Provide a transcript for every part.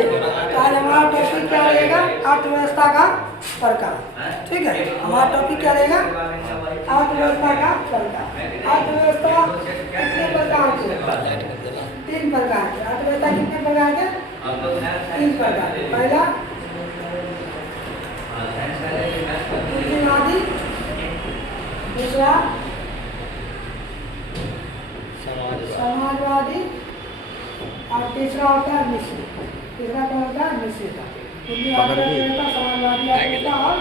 चाहिए। तो आज हमारा टॉपिक क्या रहेगा? अर्थव्यवस्था का प्रकार। ठीक है, हमारा टॉपिक क्या रहेगा? अर्थव्यवस्था का प्रकार। अर्थव्यवस्था कितने प्रकार की है? 3 प्रकार की। अर्थव्यवस्था कितने प्रकार के? 3 प्रकार के। पहला पूंजीवादी, दूसरा समाजवादी और तीसरा होता है मिश्रित। तीसरा क्या होता है? मिश्रित। पूंजीवादी अर्थव्यवस्था, समाजवादी अर्थव्यवस्था और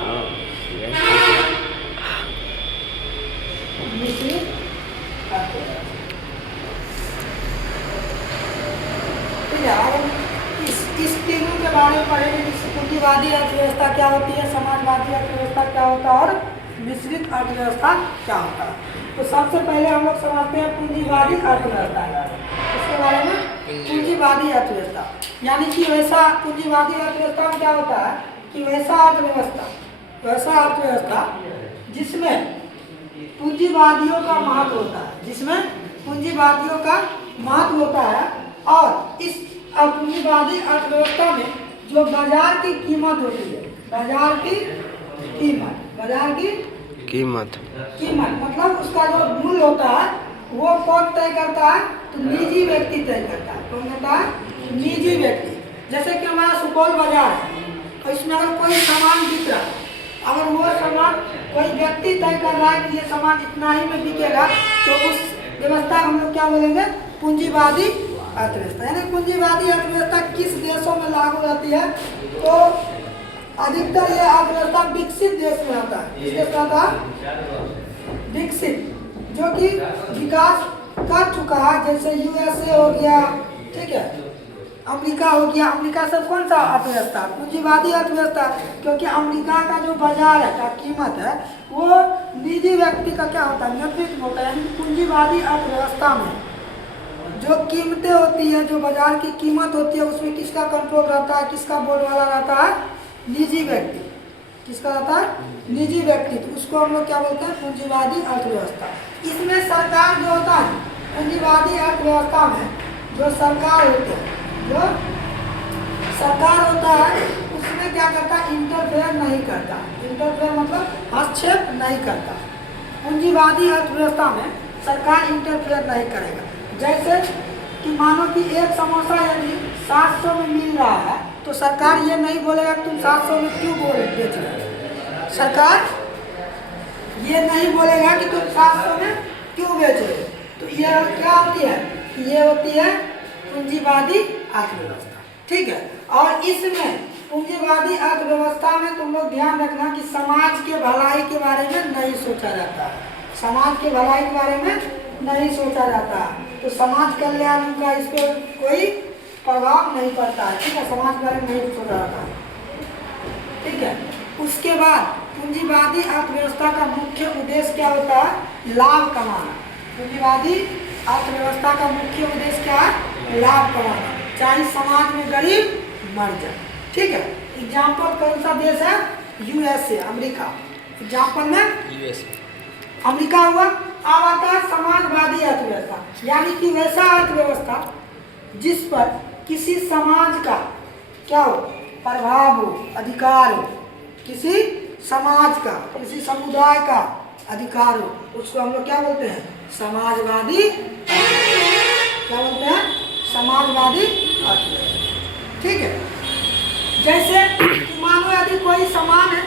मिश्रित अर्थव्यवस्था। ठीक है, अब इस तीनों के बारे में पढ़ेंगे। पूंजीवादी अर्थव्यवस्था क्या होती है, समाजवादी अर्थव्यवस्था क्या होता है और मिश्रित अर्थव्यवस्था क्या होता है। तो सबसे पहले हम लोग समझते हैं पूंजीवादी अर्थव्यवस्था। इसके बारे में पूंजीवादी अर्थव्यवस्था यानी कि वैसा पूंजीवादी अर्थव्यवस्था में क्या होता है कि वैसा अर्थव्यवस्था जिसमें पूंजीवादियों का महत्व होता है, जिसमें पूंजीवादियों का महत्व होता है। और इस पूंजीवादी अर्थव्यवस्था में जो बाजार की कीमत होती है, बाजार की कीमत मतलब उसका जो मूल्य होता है वो कौन तय करता है? तो निजी व्यक्ति तय करता है। कौन करता है? निजी व्यक्ति। जैसे कि हमारा सुपौल बाजार है और इसमें अगर कोई सामान बिक रहा है, अगर वो सामान कोई व्यक्ति तय कर रहा है कि ये सामान इतना ही में बिकेगा, तो उस व्यवस्था हम लोग क्या बोलेंगे? पूंजीवादी अर्थव्यवस्था। यानी पूंजीवादी अर्थव्यवस्था किस देशों में लागू रहती है? तो अधिकतर ये अर्थव्यवस्था विकसित देश में आता है। किस देश में आता है? विकसित, जो कि विकास कर चुका है, जैसे यूएसए हो गया, ठीक है, अमेरिका हो गया। अमेरिका सब कौन सा अर्थव्यवस्था? पूंजीवादी अर्थव्यवस्था। क्योंकि अमेरिका का जो बाजार है, का कीमत है, वो निजी व्यक्ति का क्या होता है? नेतृत्व होता है। यानी पूंजीवादी अर्थव्यवस्था में जो कीमतें होती है, जो बाजार की कीमत होती है, उसमें किसका कंट्रोल रहता है? किसका बोलबाला रहता है? निजी व्यक्ति। किसका रहता है? निजी व्यक्ति। तो उसको हम लोग क्या बोलते हैं? पूंजीवादी अर्थव्यवस्था। इसमें सरकार जो होता है, पूंजीवादी अर्थव्यवस्था में जो सरकार होती है, जो सरकार होता है, उसमें क्या करता है? इंटरफेयर नहीं करता। इंटरफेयर मतलब हस्तक्षेप नहीं करता। पूंजीवादी अर्थव्यवस्था में सरकार इंटरफेयर नहीं करेगा। जैसे कि मानो कि एक समोसा यदि 700 में मिल रहा है, तो सरकार ये नहीं बोलेगा तुम 700 में क्यों बेच रहे हो। सरकार ये नहीं बोलेगा कि तुम 700 में क्यों बेच रहे हो। तो ये क्या होती है? ये होती है पूंजीवादी अर्थव्यवस्था। ठीक है, और इसमें पूंजीवादी अर्थव्यवस्था में तुम लोग ध्यान रखना कि समाज के भलाई के बारे में नहीं सोचा जाता है। समाज के भलाई के बारे में नहीं सोचा जाता है। तो समाज कल्याण का इस पर कोई प्रभाव नहीं पड़ता है। ठीक है, समाज के बारे में नहीं सोचा जाता है। ठीक है, उसके बाद पूंजीवादी अर्थव्यवस्था का मुख्य उद्देश्य क्या होता है? लाभ कमाना। पूंजीवादी अर्थव्यवस्था का मुख्य उद्देश्य क्या है? लाभ कमाना, चाहे समाज में गरीब मर जाए। ठीक है, एग्जाम्पल कौन सा देश है? USA, America. एग्जाम्पल में यूएसए, अमेरिका हुआ। अब आता है समाजवादी अर्थव्यवस्था, यानी कि वैसा अर्थव्यवस्था जिस पर किसी समाज का क्या हो? प्रभाव हो, अधिकार हो। किसी समाज का, किसी समुदाय का अधिकार हो, उसको हम लोग क्या बोलते हैं? समाजवादी। क्या बोलते हैं? समाजवादी अर्थव्यवस्था। ठीक है, जैसे मानो यदि कोई सामान है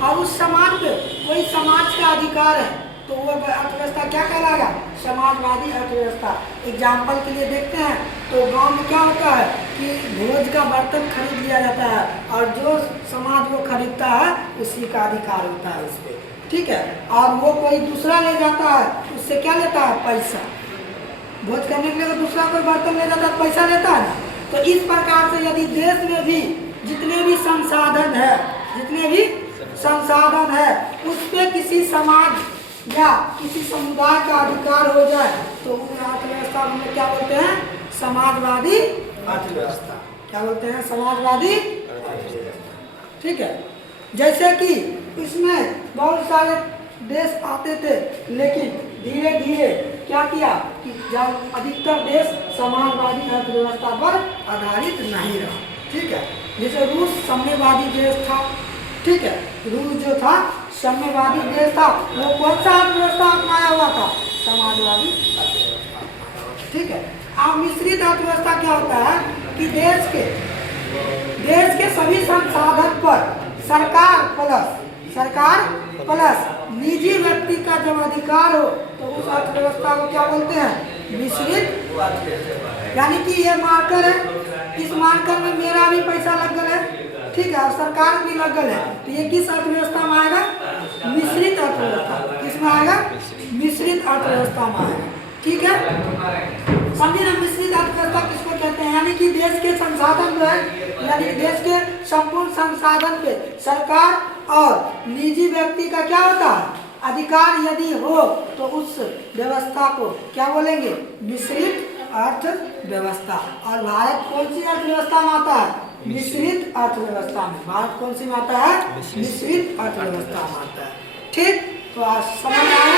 और उस सामान पे कोई समाज का अधिकार है, तो वो अर्थव्यवस्था क्या कहलाएगा? समाजवादी अर्थव्यवस्था। एग्जाम्पल के लिए देखते हैं तो गांव में क्या होता है कि भोज का बर्तन खरीद लिया जाता है और जो समाज वो खरीदता है उसी का अधिकार होता है उस पर। ठीक है, और वो कोई दूसरा ले जाता है, उससे क्या लेता है? पैसा। भोज करने के लिए दूसरा कोई बर्तन ले जाता है, पैसा लेता है ना। तो इस प्रकार से यदि देश में भी जितने भी संसाधन है उस पर किसी समाज या किसी समुदाय का अधिकार हो जाए, तो उस अर्थव्यवस्था में क्या बोलते हैं? समाजवादी अर्थव्यवस्था। क्या बोलते हैं? समाजवादी अर्थव्यवस्था। ठीक है, जैसे कि इसमें बहुत सारे देश आते थे, लेकिन धीरे धीरे क्या किया कि जब अधिकतर देश समाजवादी अर्थव्यवस्था पर आधारित नहीं रहा। ठीक है। जैसे रूस साम्यवादी देश था, ठीक है, रूस जो था साम्यवादी देश था, वो कौन सा अर्थव्यवस्था अपनाया हुआ था? समाजवादी अर्थव्यवस्था, ठीक है। अब मिश्रित अर्थव्यवस्था क्या होता है कि देश के सभी संसाधन पर सरकार प्लस निजी व्यक्ति का जब अधिकार हो तो उस अर्थव्यवस्था को क्या बोलते हैं? मिश्रित अर्थव्यवस्था। यानी कि ये मार्कर है, इस मार्कर में मेरा भी पैसा लग गया है, ठीक है, और सरकार भी लग गया है, तो ये किस अर्थव्यवस्था में आएगा? मिश्रित अर्थव्यवस्था। किसमें आएगा? मिश्रित अर्थव्यवस्था में आएगा, ठीक है। समझिए ना, मिश्रित अर्थव्यवस्था किसको कहते हैं? यानी कि देश के संसाधन जो है, यानी देश के संपूर्ण संसाधन पे सरकार और निजी व्यक्ति का क्या होता है? अधिकार यदि हो तो उस व्यवस्था को क्या बोलेंगे? मिश्रित अर्थव्यवस्था। और भारत कौन सी अर्थव्यवस्था में आता है? मिश्रित अर्थव्यवस्था में। भारत कौन सी में आता है? मिश्रित अर्थव्यवस्था में आता है, ठीक। तो आज समझ आया।